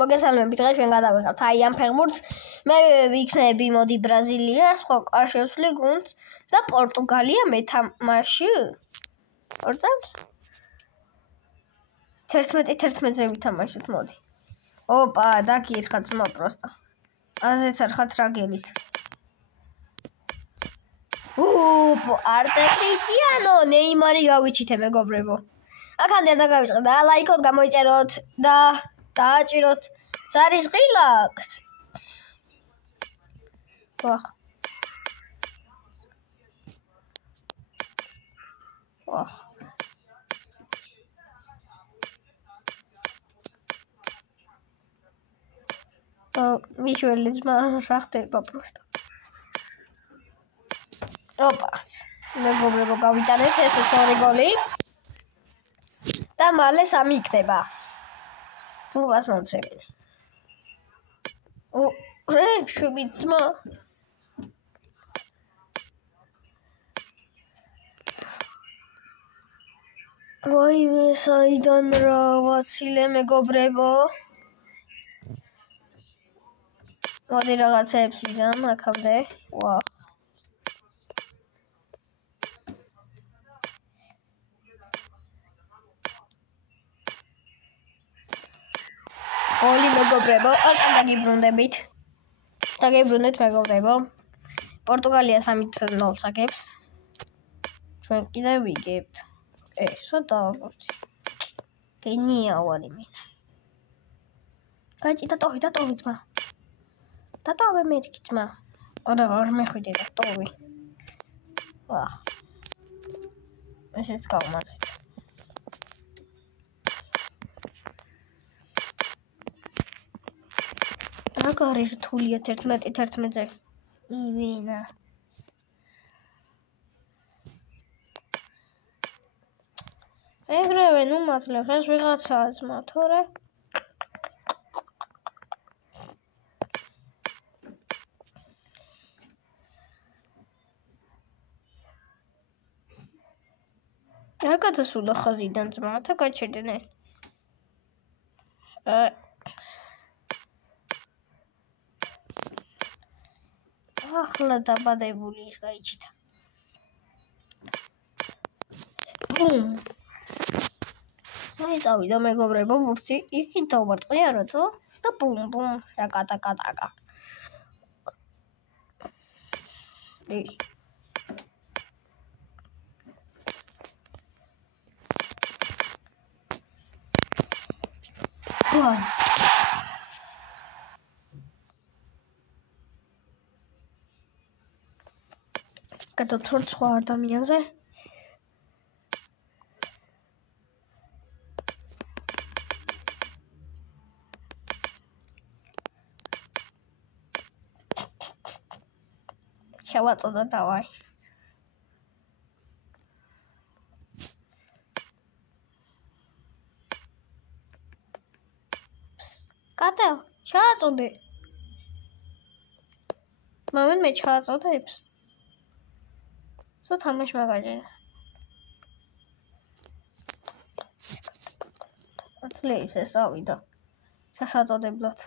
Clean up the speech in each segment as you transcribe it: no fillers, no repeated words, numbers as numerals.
მოგესალმებით, დღეს ჩვენ გადავიღებთ აი ამ ფეხბურთს. მე ვიქნები მოდი ბრაზილია, სხვა არ შევსვლი გუნდს და პორტუგალია მეთამაში. ორ წამს 11-11-ზე ვითამაშოთ, მოდი. ოპა, დაგირხა ძმა პროსტა. აზეც არ ხათ რაგელით. არტე კრისტიანო, ნეიმარი გავიჩითე მეგობრებო. აქამდე არ დაგავიწყე და ლაიქოთ, გამოიწეროთ და დააჭიროთ ზარის ღილაკს. ვახ. მიშველი ძმა რა ხდება პროსტა. ოპა, მეგობრებო, გავიტანეთ ესეც 2 გოლი. და მალე 3 იქნება. თულას მომცემელი. შვები ძმა. ვაიმე, საიდან რა ვაცილე მეგობრებო. მოდი რაღაცებს ვიზამ აქამდე. ვა. გოლი მეგობრებო, ახლა დაგიბრუნდებით. დაგიბრუნდეთ მეგობრებო. პორტუგალია 3-0 აგებს. ჩვენ კიდევ ვიგებთ. სო დავაბორცი. გენია ვარი მე. გაჭი დატოვი ძმა. დატოვე მეთქი ძმა. არა, არ მეხვიდე და ტოვი. ვა. ესეც გავმაზეთ. აგარი რთულია 11-11-ზე. ივინა. ეგრევე ნუ მათლებს ეს ვიღაცაა ძმა, თორე რა გადასულა ხაზიდან ძმათა გაჩერდნენ. ახლა დაბადებული ის გაიჩიტა. წავიდა მეგობრებო, ბურთი იქით დავარტყიაროთ და ბუმ შაკატაკატაკა. გადავთვალ სხვა ადამიანზე. შევაწოდა დავაი. კატევ, ჩააწოდე. მომენ მე ჩააწოდებს. სულ თამაში მაგაჟენა. ათლეებს ეს ავიდა. ჩასაწოდებლად.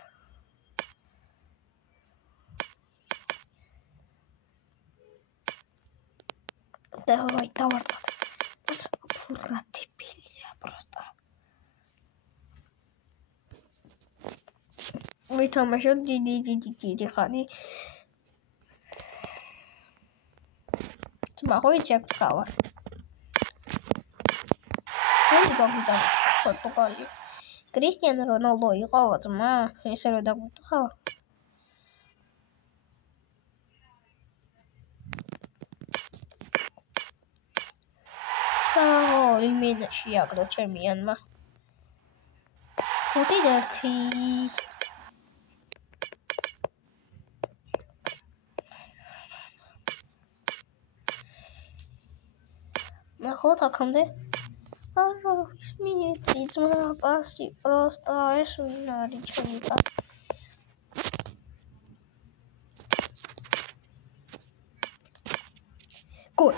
დავაი, დავარტყა. ფურატიბილია პროსტა. ვითამაშოთ დიდი ხანი. მაგოიც აკავა. მოდი გავიტანო პორტუგალია. კრისტიანო რონალდო იყო ძმა, ესე რომ დაგვიტყვა. საოლი მინაში აგდო ჩემიანმა. მოდი ერთი. ნახოთ აქამდე. არა, მიეცი ძმა პასი, პროსტა ეს ვინ არის ჩემი პასი. გოლ.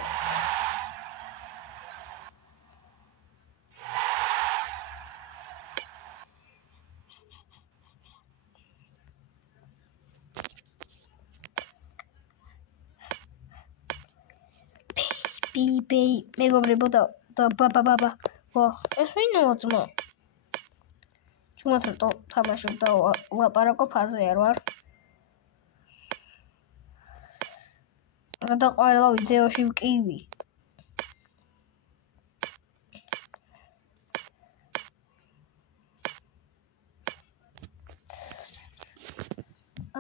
ბეი მეგობრებო და ბაბა ვახ ეს ვინოა ძმა ჩუმად რატო თამაშობ და ლაპარაკო ფაზე არ ვარ და ყველა ვიდეოში ვკივი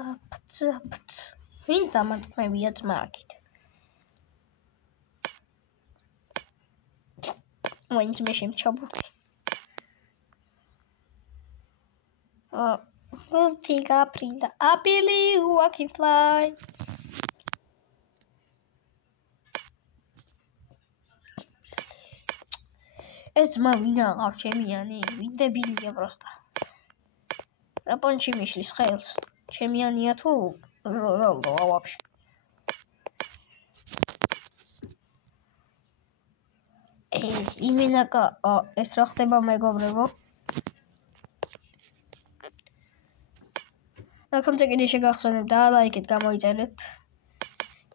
აპც ვინ დამატყმებია ძმა აქეთ მაინც მე შემჩაბურდი Fica prinda a Billy who can fly. ეს მოვინა აღარ ჩემიანი, ვინდებილია პროსტა. რაპონჩი მიშლის ხელს. ჩემიანია თუ როლო ვაფშე. იმენაკა ეს რა ხდება მეგობრებო? Welcome to the Shigakson da like it გამოიწერეთ.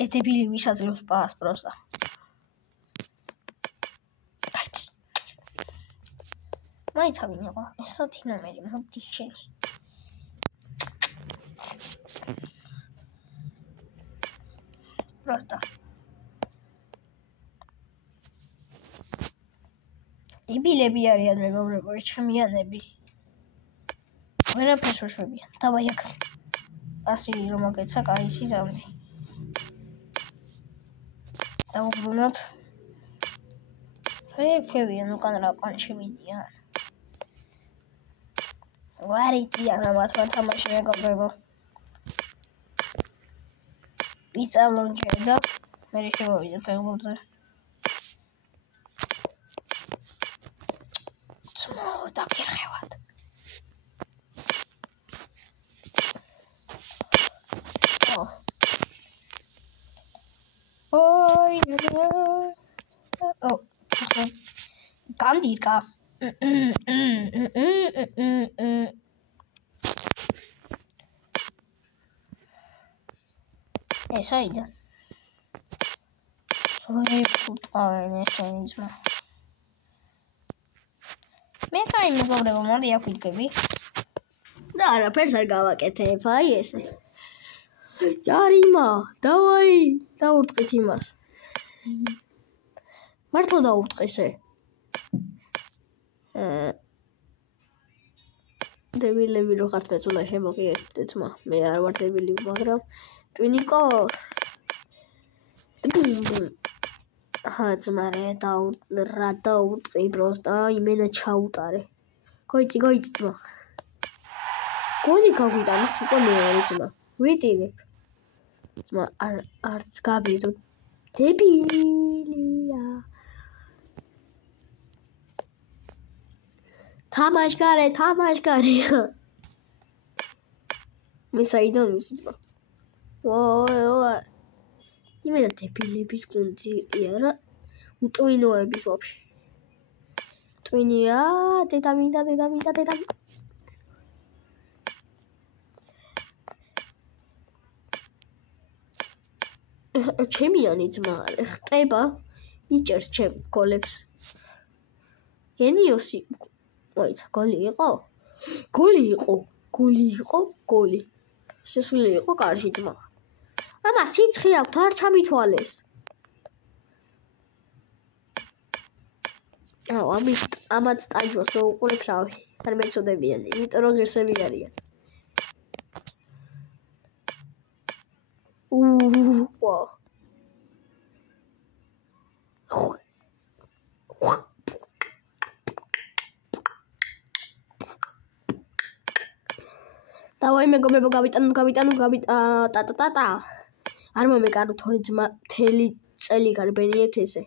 ეს დებილი ვისაძლევს პას პროსტა. მაიცავინე ყო, ესეთი ნომერი მოდი შენ. პროსტა. დებილები არიან მეგობრებო, ჩემიანები. ვერაფერს ვერ შვებიან. დავაი აქ. ასე რომ მოგეცა კაი სიზამთი. დავუბრუნოთ. შევიან უკან რა პანჩი მიდიან. ვარიტია მათმა თამაში მეგობრებო. ვიწავლონ ჯერდა. მე შემოვიდე ფეხბურთზე. ძმო დაგირღევად. Oi, oh, Gandhika. Saida. Sorry, putare nesenzma. Me kai megobrebo modi აფიქები. და არაფერს არ გავაკეთებ, აი ესე. Ჯარიმა, დავაი, დაურტყით იმას. მართლა დაურტყისე. დებილები რო ხართ მეცულა შემოგიერთდეთ, მე არ ვარ დებილი, მაგრამ ტვინიკო. ძმარე, რა დაურტყი პროსტა, იმენა ჩაუტარე. გოიცი, ძმა. გოლი გაგვიტანეთ უკვე მეორე ძმა. ვიტირებ. ძმა არც გაბედო დებილია თამაშგარე მე საიდან ვიცი ძმა ой იმენა დებილების გუნდია რა უტვინოების ვაფშე ტვინია დედამინდა ჩემიანი ძმა ხტება იჭერს ჩემ გოლებს გენიოსი მოიცა გოლი იყო შესული იყო კარში ძმა ამა ციცხი აქვს არ ჩამითვალეს ამათ ტაჯოს რო უყურებ რავი არ მეწოდებიან იმიტომ რომ ღირსები არიან Wow. დავაი მეგობრებო გავიტანო ტატატატა არ მომეკარო თორი ძმა მთელი წელი გარბენიებთ ესე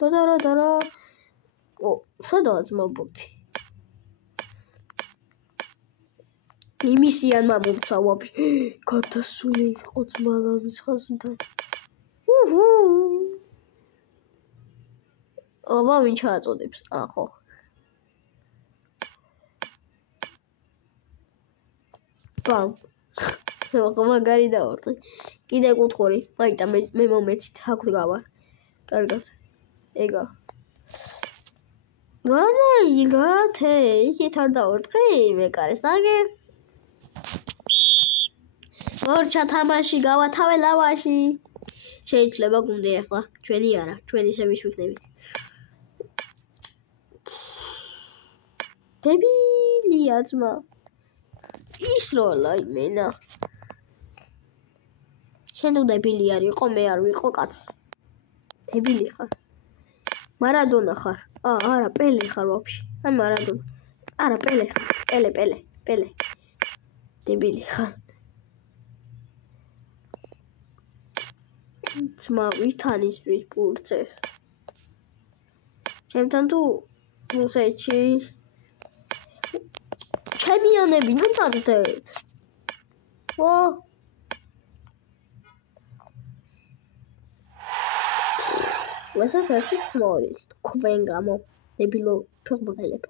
დოდარო სადაა ძმა ბურთი იმისიან მომცა ვაფშე გადასული იყო ძმალამის ხაზიდან აბა ვინ ჩააწოდებს ხო ბამ მაგარი დავარტყი. კიდე კუთხური. მაიტა მე მომეცით აქ გავარ. კარგად. ეგა. რანაიგათე, იქით არ დავარტყი, მე კარეს დაგე. ორჩა თამაში გავათავე ლავაში. შეიძლება გუნდი ახლა, ჩვენი არა, ჩვენი სემის ვიქნებით. დებილია ძმა. ის როლა იმენა. შენ თუ დებილი არ იყო, მე არ ვიყო კაც. დებილი ხარ. მარადონა ხარ. არა, პელე ხარ ვაფშე. ან მარადონა. არა, პელე ხარ. პელე. დებილი ხარ. ძმა ვითან ისვრის პურცეს. ჩემთან თუ რუსეთში ჩემპიონები ნუ წამსდეთ. ო ვასაც ერთი წმორი ქვენ გამო დებილო ფეხბურთელებ.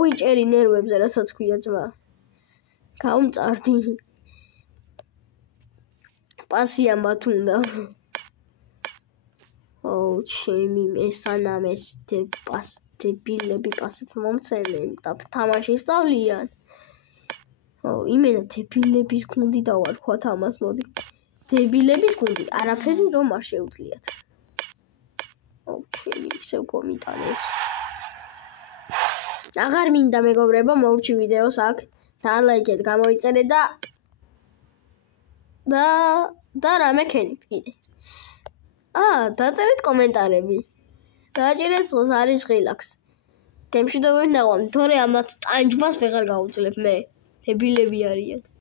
ვიჭერი ნერვებზე რასაც ქვია ძმა. გამწარდი. პასია მათ უნდა. ჩემი მესანამეს დებილები პასებს მომცემენ და თამაში სწავლიან. იმენა დებილების გუნდი დავარქვათ ამას მოდი. დებილების გუნდი არაფერი რომ არ შეუძლიათ. ჩემი ისევ კომიტანეს. აღარ მინდა მეგობრებო მოვურჩი ვიდეოს აქ. დალაიქეთ, გამოიწერეთ და რამე ქენით კიდე. დაწერეთ კომენტარები. დააჭირეთ ზღს არის ღილაკს. გემშვიდობებით ნაღვამთ, თორე ამათ ტანჯვას ვეღარ გავუძლებ მე. დებილები არიან.